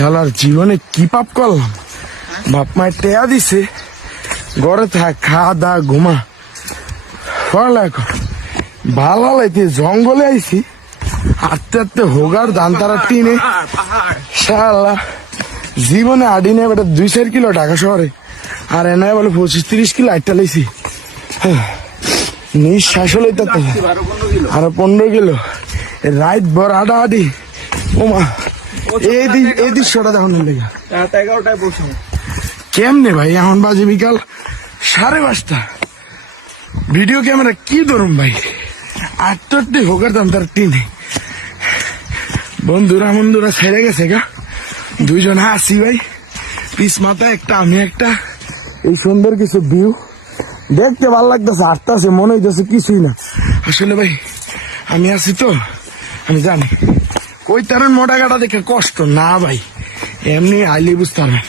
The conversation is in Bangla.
শালার জীবনে কি পাপ করলাম, বাপ মায়ের টেয়া দিছে, ঘরে থাক, খাওয়া দাওয়া, ঘুমা, পড়ালেখা ভালো লাইতে জঙ্গলে আইছি, আস্তে আস্তে হোগার ধান তারা টিনে শালা জীবনে আডি নেই বেটা 2-4 কিলো ঢাকা শহরে, আর এনে বলে 25-30 কিলো আটটা লাইছি, নিঃশ্বাস লইতে আরো 15 কিলো রাত ভর আডা আডি। ওমা এই দৃশ্যটা দেখুন লেগে 11টায় বসে কেমনে ভাই, এখন বাজে বিকাল 5:30। ভিডিও ক্যামেরা কি ধরুন ভাই, আটটি হোকার দাম তার টিনে, বন্ধুরা ছেড়ে গেছে গা, 2 জন আসি ভাই, পিস মাথা একটা আমি একটা, এই সুন্দর কিছু ভিউ দেখতে ভালো লাগতেছে, আসতেছে মনে হইতেছে কিছুই না, আসলে ভাই আমি আছি তো, আমি জানি কই তার মোটা কাটা দেখে কষ্ট না ভাই, এমনি আইলে বুঝতে পারবেন।